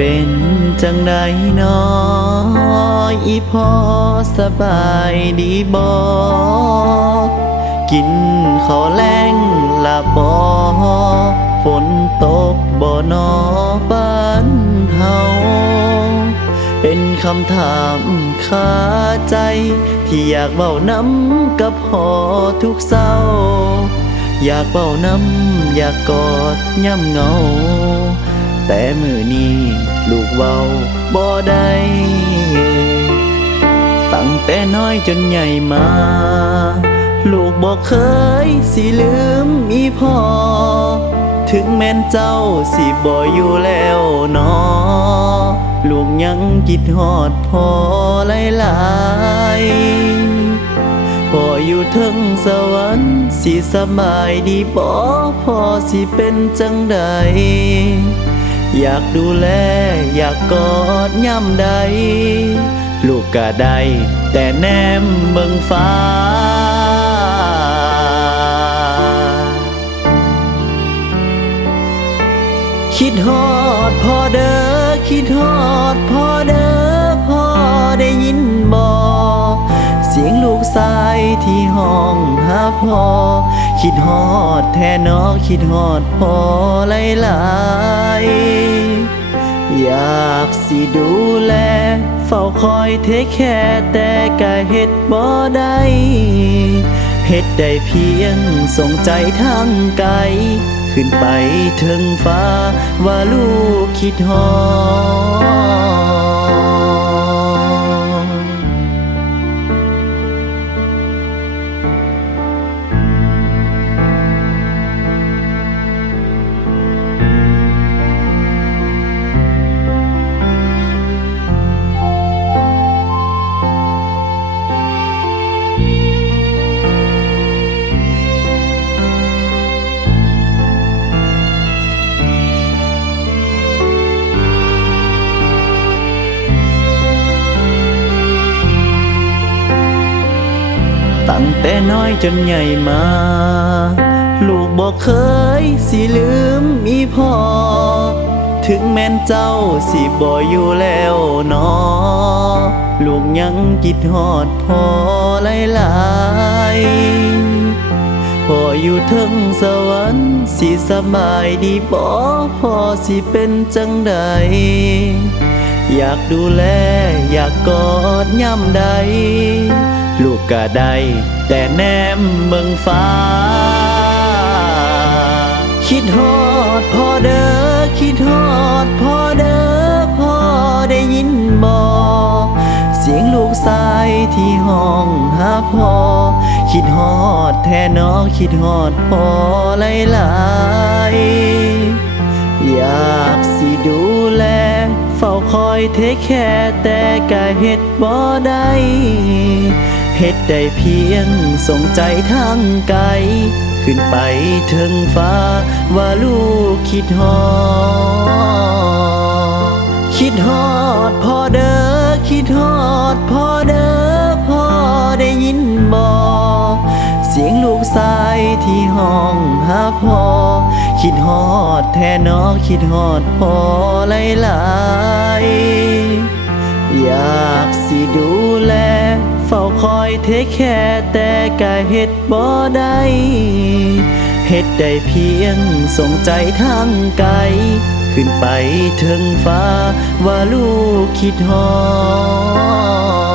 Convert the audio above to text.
เป็นจังใดน้อยอีพ่อสบายดีบ่กินข้าวแลงละบ่ฝนตกบ่นอบ้านเฮาเป็นคำถามคาใจที่อยากเว้านำกับพ่อทุกเศร้าอยากเว้านำอยากกอดย่ำเงาแต่มื้อนี้ลูกเว้าบ่ได้ตั้งแต่น้อยจนใหญ่มาลูกบ่เคยสิลืมอีพ่อถึงแม้นเจ้าสิบ่อยู่แล้วน้อลูกยังคิดฮอดพ่อหลายๆพ่ออยู่เทิงสวรรค์สิสบายดีบ่พ่อสิเป็นจังใดอยากดูแลอยากกอดย่ำใดลูกก็ได้แต่แนมเบิ่งฟ้าคิดฮอดพ่อเด้อคิดฮอดพ่อเด้อพ่อได้ยินบ่เสียงลูกชายที่ห้องหาพ่อคิดฮอดแท้น้อคิดฮอดพ่อหลายๆอยากสิดูแลเฝ้าคอยเทคแค่แต่ก็เฮ็ดบ่ได้เฮ็ดได้เพียงส่งใจทางไกลขึ้นไปถึงฟ้าว่าลูกคิดฮอดตั้งแต่น้อยจนใหญ่มาลูกบอกเคยสิลืมอีพ่อถึงแม้นเจ้าสิบ่อยู่แล้วน้อลูกยังคิดฮอดพ่อหลายๆพ่ออยู่เทิงสวรรค์สิสบายดีบ่พ่อสิเป็นจังใดอยากดูแลอยากกอดย่ำใดลูกก็ได้แต่แนมเบิ่งฟ้าคิดฮอดพ่อเด้อคิดฮอดพ่อเด้อพ่อได้ยินบ่เสียงลูกชายที่ห้องหาพ่อคิดฮอดแท้น้อคิดฮอดพ่อหลายๆอยากสิดูแลเฝ้าคอยเทคแค่แต่ก็เฮ็ดบ่ได้เฮ็ดได้เพียงส่งใจทางไกลขึ้นไปถึงฟ้าว่าลูกคิดฮอดคิดฮอดพ่อเด้อคิดฮอดพ่อเด้อพ่อได้ยินบ่เสียงลูกชายที่ห้องหาพ่อคิดฮอดแท้น้อคิดฮอดพ่อหลายๆอยากสิดูแลเฝ้าคอยเทคแค่แต่ก็เฮ็ดบ่ได้เฮ็ดได้เพียงส่งใจทางไกลขึ้นไปถึงฟ้าว่าลูกคิดฮอด